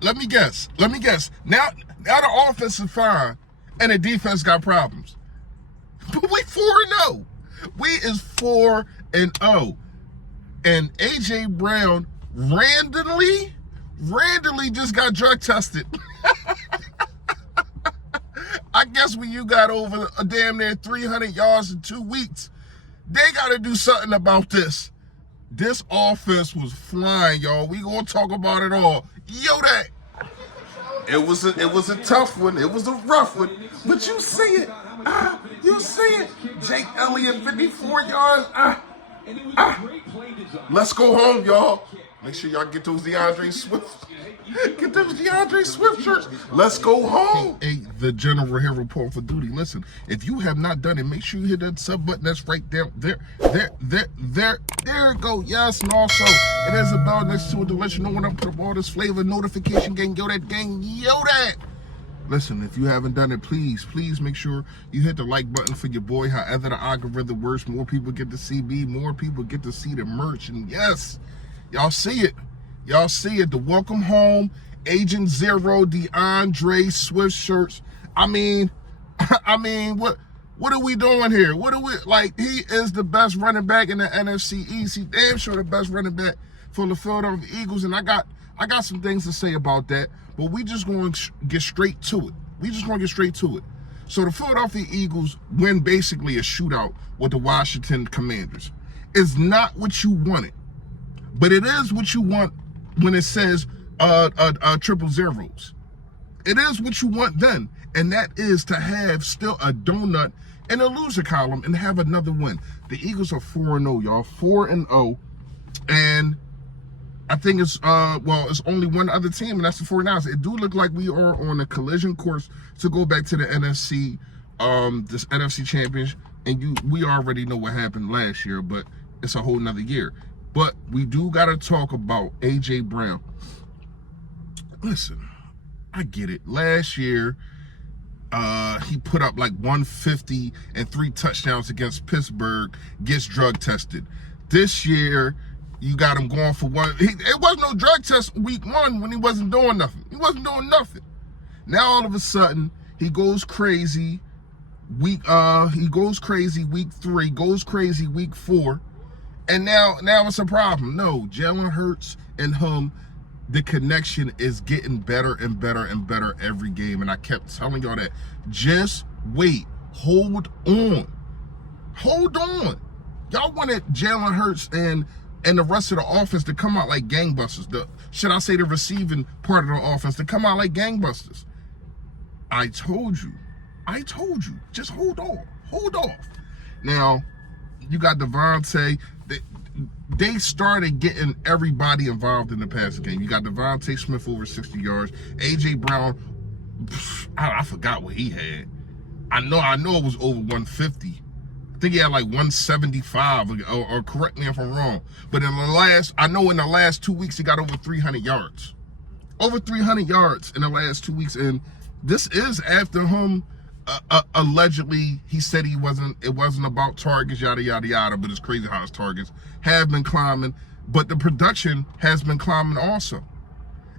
Let me guess. Now the offense is fine, and the defense got problems. But we 4-0. We is 4-0. And AJ Brown randomly just got drug tested. I guess when you got over a damn near 300 yards in 2 weeks, they got to do something about this. This offense was flying, y'all. We gonna talk about it all. Yo, that it was a tough one. It was a rough one. But you see it. You see it. Jake Elliott, 54 yards. Let's go home, y'all. Make sure y'all get those DeAndre Swift. Get those DeAndre Swift shirts. Let's go home. Hey, the general here report for duty. Listen, if you have not done it, make sure you hit that sub button that's right there. There it go. Yes, and also, it has a bell next to it to let you know when I put up all this flavor notification gang. Yo, that. Listen, if you haven't done it, please make sure you hit the like button for your boy. However the algorithm works, more people get to see me, more people get to see the merch. And yes, y'all see it. The welcome home, Agent Zero, DeAndre Swift shirts. I mean, what are we doing here? What are we, like, he is the best running back in the NFC East. He damn sure the best running back for the Philadelphia Eagles. And I got some things to say about that, but we just going to get straight to it. So the Philadelphia Eagles win basically a shootout with the Washington Commanders. It's not what you wanted, but it is what you want when it says triple zeros. It is what you want then, and that is to have still a donut in a loser column and have another win. The Eagles are 4-0, y'all, 4-0, and I think it's it's only one other team, and that's the 49ers. It do look like we are on a collision course to go back to the NFC, this NFC championship, and we already know what happened last year, but it's a whole nother year. But we do got to talk about AJ Brown. Listen, I get it. Last year, he put up like 150 and 3 touchdowns against Pittsburgh, gets drug tested. This year, you got him going for one. It wasn't no drug test week 1 when he wasn't doing nothing. Now all of a sudden, he goes crazy. He goes crazy week 3, goes crazy week 4. And now it's a problem. No, Jalen Hurts and him, the connection is getting better and better every game. And I kept telling y'all that. Just wait. Hold on. Y'all wanted Jalen Hurts and the rest of the offense to come out like gangbusters. The receiving part of the offense to come out like gangbusters. I told you. Just hold off. Now, you got Devontae. They started getting everybody involved in the passing game. You got Devontae Smith over 60 yards. AJ Brown, I forgot what he had. I know it was over 150. I think he had like 175, or correct me if I'm wrong. But in the last 2 weeks, he got over 300 yards. Over 300 yards in the last 2 weeks. And this is after him. Allegedly, he said it wasn't about targets, yada, yada, yada, but it's crazy how his targets have been climbing, but the production has been climbing also.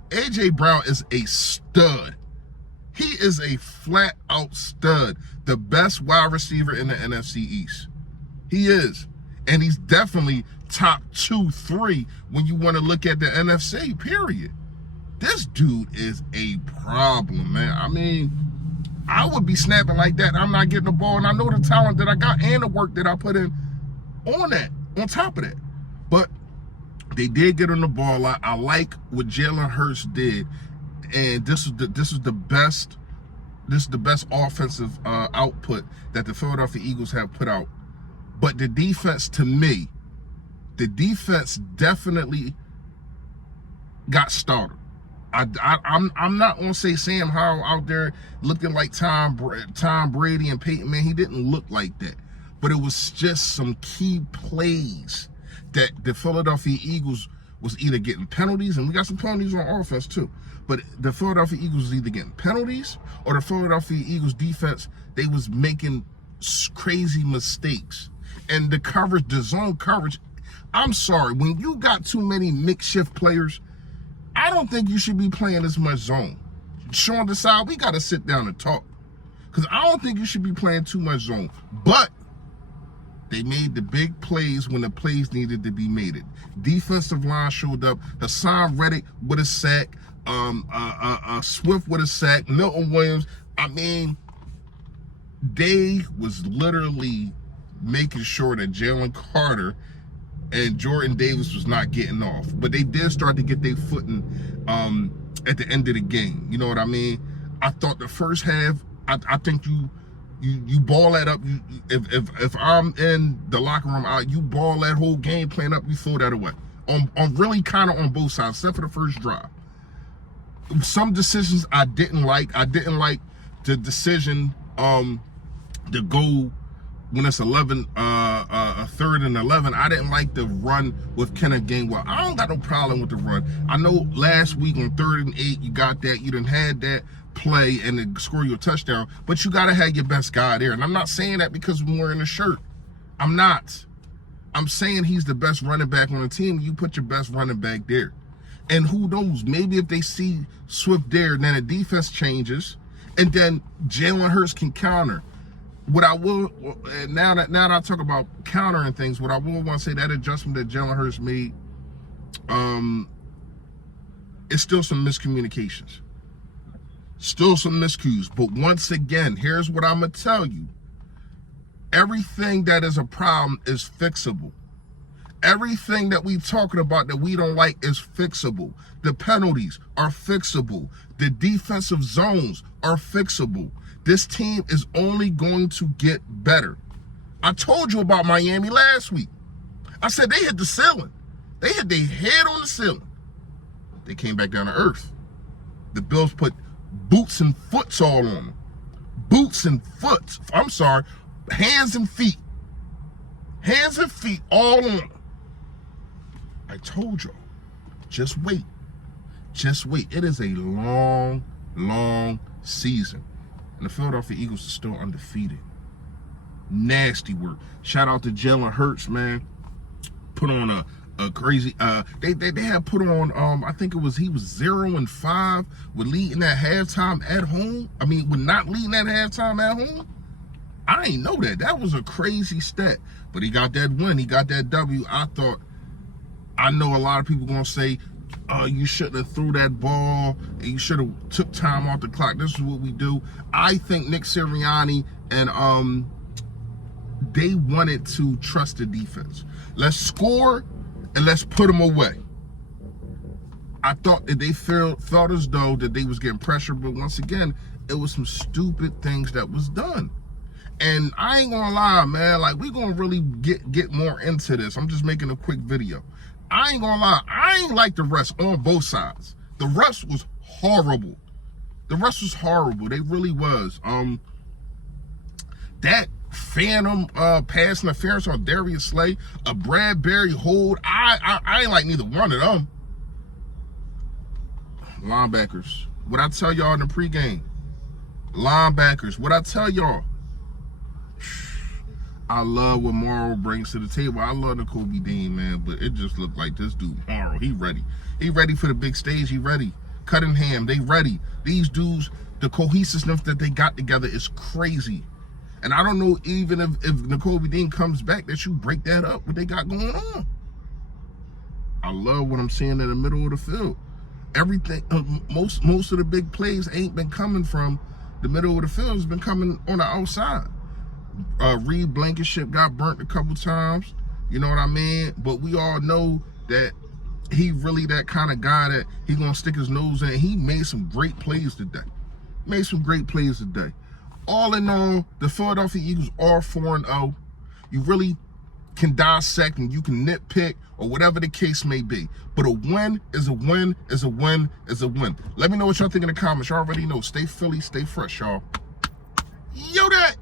AJ Brown is a stud. He is a flat-out stud, the best wide receiver in the NFC East. He is, and he's definitely top 2, 3 when you want to look at the NFC, period. This dude is a problem, man. I mean, I would be snapping like that. I'm not getting the ball, and I know the talent that I got and the work that I put in on top of that. But they did get on the ball. I like what Jalen Hurts did, and this is the best offensive output that the Philadelphia Eagles have put out. But the defense, to me, definitely got started. I'm not gonna say Sam Howell out there looking like Tom Brady and Peyton. Man, he didn't look like that. But it was just some key plays that the Philadelphia Eagles was either getting penalties, and we got some penalties on offense too. But the Philadelphia Eagles was either getting penalties, or the Philadelphia Eagles defense, they was making crazy mistakes. And the zone coverage. I'm sorry, when you got too many makeshift players, I don't think you should be playing as much zone. Sean decide we got to sit down and talk. Because I don't think you should be playing too much zone. But they made the big plays when the plays needed to be made. Defensive line showed up. Hassan Reddick with a sack. Swift with a sack. Milton Williams. I mean, they was literally making sure that Jalen Carter and Jordan Davis was not getting off. But they did start to get their footing at the end of the game. You know what I mean? I thought the first half, I think you ball that up. If I'm in the locker room, you ball that whole game plan up, you throw that away. On really kind of on both sides, except for the first drive. Some decisions I didn't like. I didn't like the decision to go when it's 11, a 3rd and 11. I didn't like the run with Kenneth Gainwell. I don't got no problem with the run. I know last week on 3rd and 8, you got that. You done had that play and then score your touchdown, but you got to have your best guy there. And I'm not saying that because I'm wearing a shirt. I'm not. I'm saying he's the best running back on the team. You put your best running back there. And who knows, maybe if they see Swift there, then the defense changes, and then Jalen Hurts can counter. What I will, now that I talk about countering things, what I will want to say, that adjustment that Jalen Hurts made, it's still some miscommunications. Still some miscues. But once again, here's what I'm going to tell you. Everything that is a problem is fixable. Everything that we talking about that we don't like is fixable. The penalties are fixable. The defensive zones are fixable. This team is only going to get better. I told you about Miami last week. I said they hit the ceiling. They hit their head on the ceiling. They came back down to earth. The Bills put boots and foots all on them. Boots and foots. I'm sorry. Hands and feet. Hands and feet all on them. I told y'all. Just wait. Just wait. It is a long, long season. And the Philadelphia Eagles are still undefeated. Nasty work. Shout out to Jalen Hurts, man. Put on a crazy, they had put on, I think he was 0-5 with leading at halftime at home. I mean, with not leading at halftime at home. I didn't know that. That was a crazy stat. But he got that win. He got that W. I know a lot of people going to say, you shouldn't have threw that ball, and you should have took time off the clock. This is what we do. I think Nick Sirianni and they wanted to trust the defense. Let's score and let's put them away. I thought that they felt as though that they was getting pressure, but once again, it was some stupid things that was done. And I ain't gonna lie, man, like we're gonna really get more into this. I'm just making a quick video. I ain't gonna lie, I ain't like the refs on both sides. The refs was horrible. The refs was horrible. They really was. That phantom pass interference on Darius Slay, a Bradbury hold, I ain't like neither one of them. Linebackers. What I tell y'all in the pregame? Linebackers. What I tell y'all? I love what Morrow brings to the table. I love Nakobe Dean, man, but it just looked like this dude, Morrow, he ready. He ready for the big stage. He ready. Cunningham, they ready. These dudes, the cohesiveness that they got together is crazy. And I don't know even if Nakobe Dean comes back that you break that up, what they got going on. I love what I'm seeing in the middle of the field. Everything, most of the big plays ain't been coming from the middle of the field. It's been coming on the outside. Reed Blankenship got burnt a couple times, you know what I mean? But we all know that he really that kind of guy that he gonna stick his nose in. He made some great plays today. All in all, the Philadelphia Eagles are 4-0. You really can dissect and you can nitpick or whatever the case may be. But a win is a win is a win is a win. Let me know what y'all think in the comments. Y'all already know. Stay Philly, stay fresh, y'all. Yo, that.